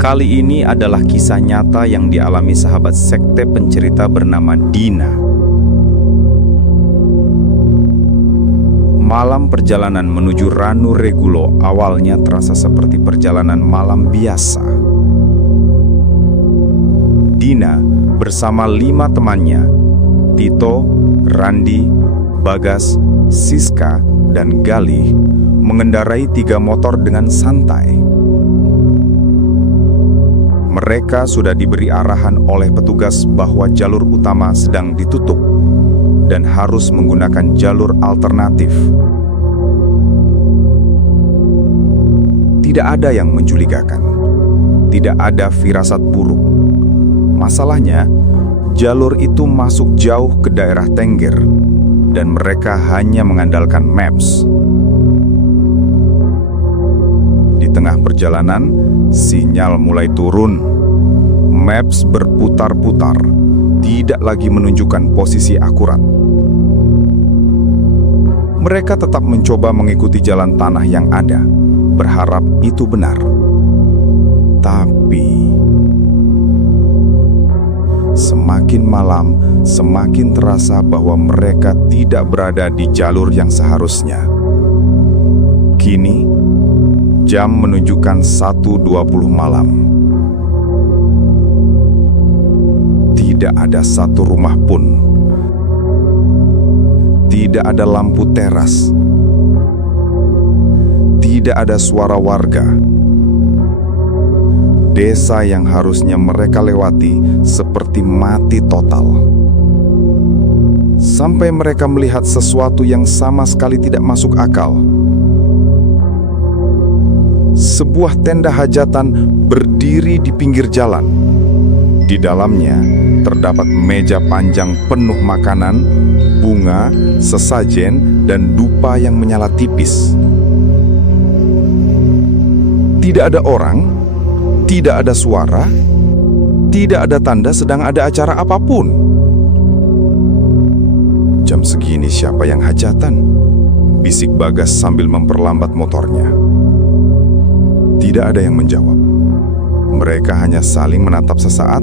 Kali ini adalah kisah nyata yang dialami sahabat sekte pencerita bernama Dina. Malam perjalanan menuju Ranu Regulo awalnya terasa seperti perjalanan malam biasa. Dina bersama 5 temannya, Tito, Randi, Bagas, Siska, dan Galih, mengendarai 3 motor dengan santai. Mereka sudah diberi arahan oleh petugas bahwa jalur utama sedang ditutup dan harus menggunakan jalur alternatif. Tidak ada yang mencurigakan, tidak ada firasat buruk. Masalahnya, jalur itu masuk jauh ke daerah Tengger dan mereka hanya mengandalkan maps. Di tengah perjalanan, sinyal mulai turun. Maps berputar-putar, tidak lagi menunjukkan posisi akurat. Mereka tetap mencoba mengikuti jalan tanah yang ada, berharap itu benar. Tapi semakin malam, semakin terasa bahwa mereka tidak berada di jalur yang seharusnya. Kini, jam menunjukkan 1:20 malam. Tidak ada satu rumah pun. Tidak ada lampu teras. Tidak ada suara warga. Desa yang harusnya mereka lewati seperti mati total. Sampai mereka melihat sesuatu yang sama sekali tidak masuk akal. Sebuah tenda hajatan berdiri di pinggir jalan. Di dalamnya terdapat meja panjang penuh makanan, bunga, sesajen, dan dupa yang menyala tipis. Tidak ada orang, tidak ada suara, tidak ada tanda sedang ada acara apapun. Jam segini siapa yang hajatan? Bisik Bagas sambil memperlambat motornya. Tidak ada yang menjawab. Mereka hanya saling menatap sesaat,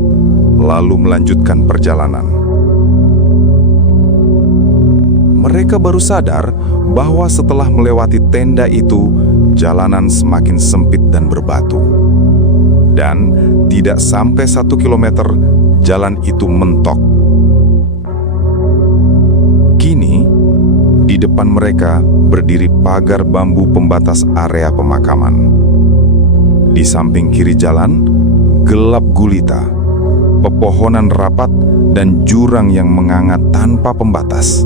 lalu melanjutkan perjalanan. Mereka baru sadar bahwa setelah melewati tenda itu, jalanan semakin sempit dan berbatu. Dan tidak sampai 1 kilometer, jalan itu mentok. Kini, di depan mereka berdiri pagar bambu pembatas area pemakaman. Di samping kiri jalan, gelap gulita, pepohonan rapat, dan jurang yang menganga tanpa pembatas.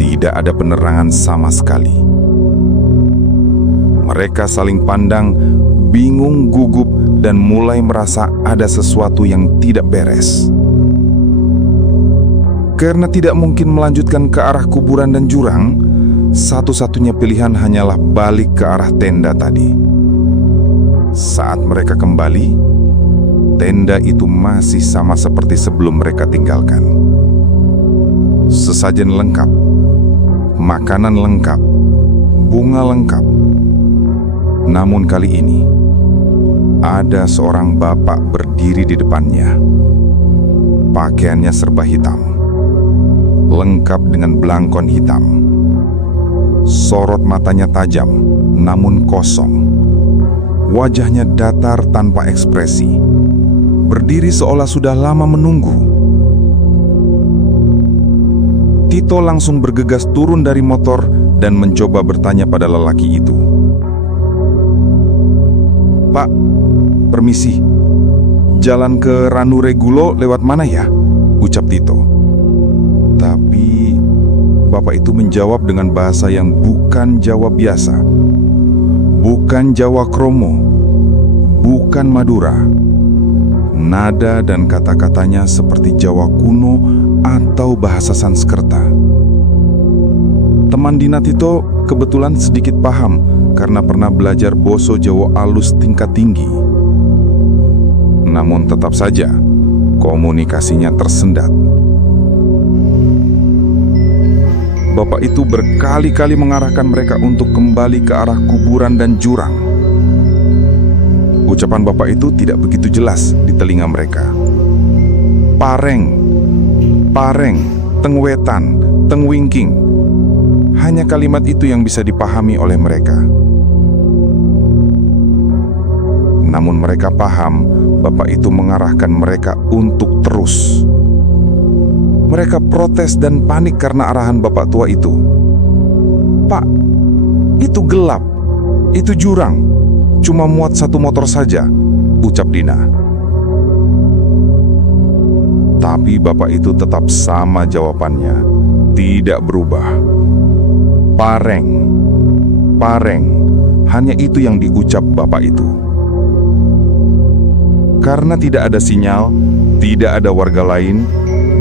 Tidak ada penerangan sama sekali. Mereka saling pandang, bingung, gugup, dan mulai merasa ada sesuatu yang tidak beres. Karena tidak mungkin melanjutkan ke arah kuburan dan jurang, satu-satunya pilihan hanyalah balik ke arah tenda tadi. Saat mereka kembali, tenda itu masih sama seperti sebelum mereka tinggalkan. Sesajen lengkap, makanan lengkap, bunga lengkap. Namun kali ini, ada seorang bapak berdiri di depannya. Pakaiannya serba hitam, lengkap dengan belangkon hitam. Sorot matanya tajam, namun kosong. Wajahnya datar tanpa ekspresi. Berdiri seolah sudah lama menunggu. Tito langsung bergegas turun dari motor dan mencoba bertanya pada lelaki itu. "Pak, permisi. Jalan ke Ranu Regulo lewat mana ya?" ucap Tito. Tapi bapak itu menjawab dengan bahasa yang bukan Jawa biasa, bukan Jawa Kromo, bukan Madura. Nada dan kata-katanya seperti Jawa kuno atau bahasa Sanskerta. Teman Dina Tito kebetulan sedikit paham karena pernah belajar Boso Jawa alus tingkat tinggi. Namun tetap saja, komunikasinya tersendat. Bapak itu berkali-kali mengarahkan mereka untuk kembali ke arah kuburan dan jurang. Ucapan bapak itu tidak begitu jelas di telinga mereka. Pareng, pareng, tengwetan, tengwingking. Hanya kalimat itu yang bisa dipahami oleh mereka. Namun mereka paham bapak itu mengarahkan mereka untuk terus. Mereka protes dan panik karena arahan bapak tua itu. "Pak, itu gelap, itu jurang, cuma muat 1 motor saja," ucap Dina. Tapi bapak itu tetap sama jawabannya, tidak berubah. Pareng, pareng, hanya itu yang diucap bapak itu. Karena tidak ada sinyal, tidak ada warga lain,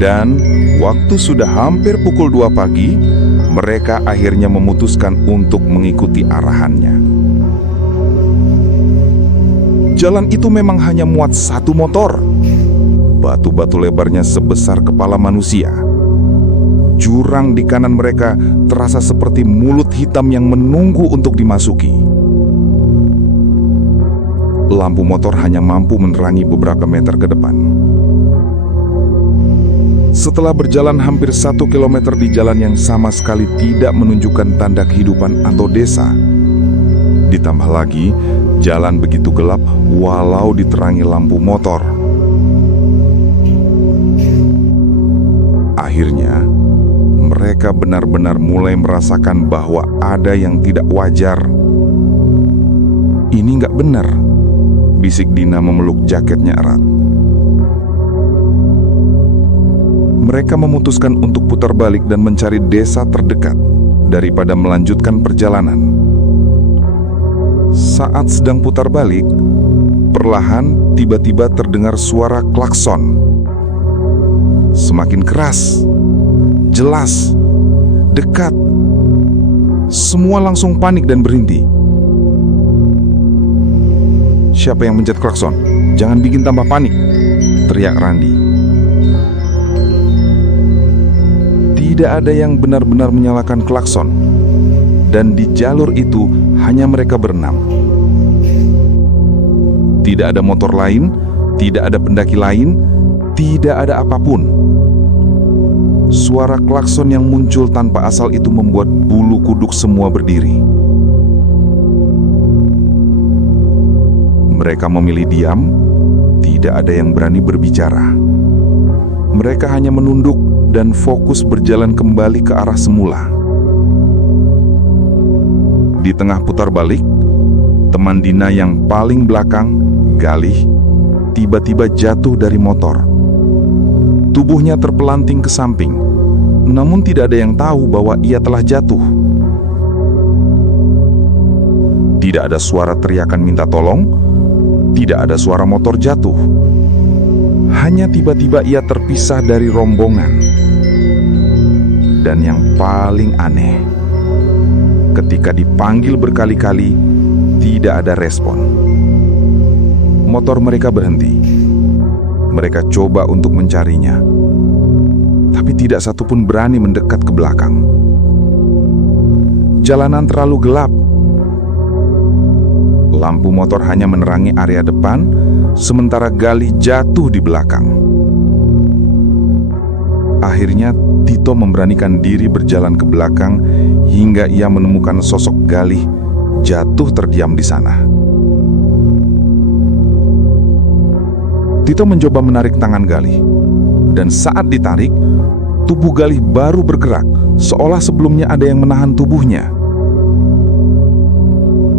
dan waktu sudah hampir pukul 2 pagi, mereka akhirnya memutuskan untuk mengikuti arahannya. Jalan itu memang hanya muat 1 motor. Batu-batu lebarnya sebesar kepala manusia. Jurang di kanan mereka terasa seperti mulut hitam yang menunggu untuk dimasuki. Lampu motor hanya mampu menerangi beberapa meter ke depan. Setelah berjalan hampir 1 kilometer di jalan yang sama sekali tidak menunjukkan tanda kehidupan atau desa, ditambah lagi jalan begitu gelap walau diterangi lampu motor. Akhirnya, mereka benar-benar mulai merasakan bahwa ada yang tidak wajar. "Ini nggak benar," bisik Dina memeluk jaketnya erat. Mereka memutuskan untuk putar balik dan mencari desa terdekat daripada melanjutkan perjalanan. Saat sedang putar balik, perlahan tiba-tiba terdengar suara klakson. Semakin keras, jelas, dekat. Semua langsung panik dan berhenti. "Siapa yang mencet klakson? Jangan bikin tambah panik," teriak Randi. Tidak ada yang benar-benar menyalakan klakson, dan di jalur itu hanya mereka berenam. Tidak ada motor lain, tidak ada pendaki lain, tidak ada apapun. Suara klakson yang muncul tanpa asal itu membuat bulu kuduk semua berdiri. Mereka memilih diam, tidak ada yang berani berbicara. Mereka hanya menunduk dan fokus berjalan kembali ke arah semula. Di tengah putar balik, teman Dina yang paling belakang, Galih, tiba-tiba jatuh dari motor. Tubuhnya terpelanting ke samping, namun tidak ada yang tahu bahwa ia telah jatuh. Tidak ada suara teriakan minta tolong, tidak ada suara motor jatuh. Hanya tiba-tiba ia terpisah dari rombongan. Dan yang paling aneh, ketika dipanggil berkali-kali, tidak ada respon. Motor mereka berhenti. Mereka coba untuk mencarinya, tapi tidak satupun berani mendekat ke belakang. Jalanan terlalu gelap. Lampu motor hanya menerangi area depan, sementara Galih jatuh di belakang. Akhirnya Tito memberanikan diri berjalan ke belakang hingga ia menemukan sosok Galih jatuh terdiam di sana. Tito mencoba menarik tangan Galih, dan saat ditarik, tubuh Galih baru bergerak, seolah sebelumnya ada yang menahan tubuhnya.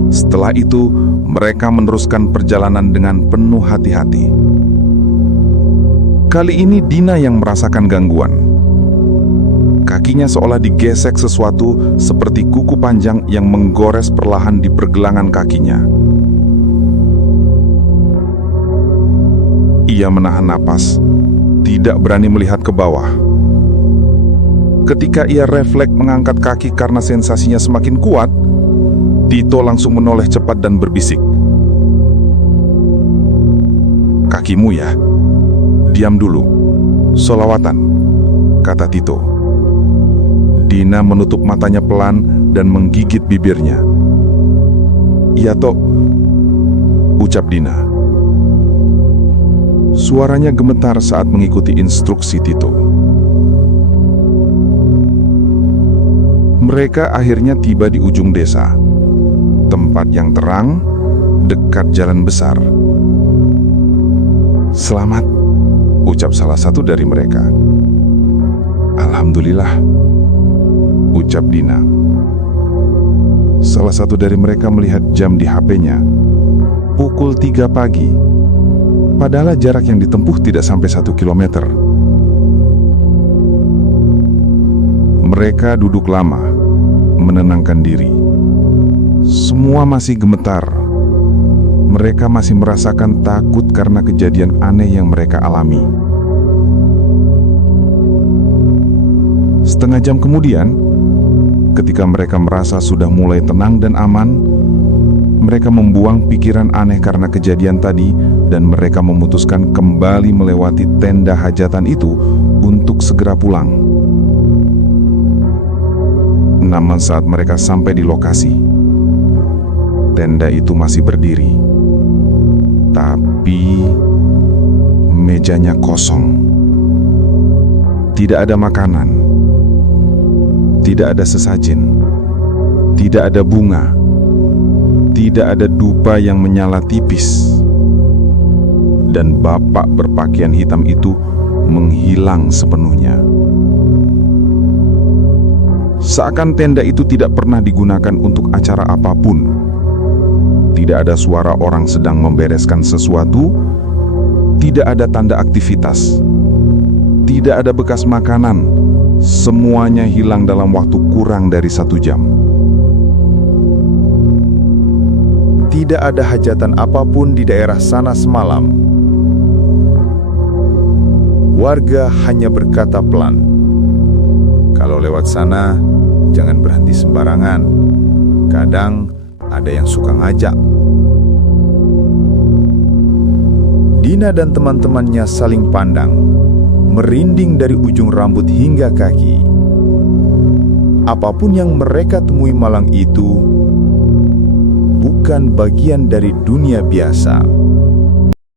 Setelah itu, mereka meneruskan perjalanan dengan penuh hati-hati. Kali ini Dina yang merasakan gangguan. Kakinya seolah digesek sesuatu seperti kuku panjang yang menggores perlahan di pergelangan kakinya. Ia menahan napas, tidak berani melihat ke bawah. Ketika ia refleks mengangkat kaki karena sensasinya semakin kuat, Tito langsung menoleh cepat dan berbisik, "Kakimu ya? Diam dulu. Solawatan," kata Tito. Dina menutup matanya pelan dan menggigit bibirnya. "Iya, Tok," ucap Dina. Suaranya gemetar saat mengikuti instruksi Tito. Mereka akhirnya tiba di ujung desa, tempat yang terang, dekat jalan besar. "Selamat," ucap salah satu dari mereka. "Alhamdulillah," ucap Dina. Salah satu dari mereka melihat jam di HP-nya. Pukul 3 pagi. Padahal jarak yang ditempuh tidak sampai 1 kilometer. Mereka duduk lama, menenangkan diri. Semua masih gemetar. Mereka masih merasakan takut karena kejadian aneh yang mereka alami. Setengah jam kemudian, ketika mereka merasa sudah mulai tenang dan aman, mereka membuang pikiran aneh karena kejadian tadi dan mereka memutuskan kembali melewati tenda hajatan itu untuk segera pulang. Namun saat mereka sampai di lokasi, tenda itu masih berdiri. Tapi mejanya kosong. Tidak ada makanan. Tidak ada sesajen. Tidak ada bunga. Tidak ada dupa yang menyala tipis. Dan bapak berpakaian hitam itu menghilang sepenuhnya. Seakan tenda itu tidak pernah digunakan untuk acara apapun. Tidak ada suara orang sedang membereskan sesuatu. Tidak ada tanda aktivitas. Tidak ada bekas makanan. Semuanya hilang dalam waktu kurang dari 1 jam. Tidak ada hajatan apapun di daerah sana semalam. Warga hanya berkata pelan, "Kalau lewat sana, jangan berhenti sembarangan. Kadang ada yang suka ngajak." Dina dan teman-temannya saling pandang, merinding dari ujung rambut hingga kaki. Apapun yang mereka temui malam itu bukan bagian dari dunia biasa.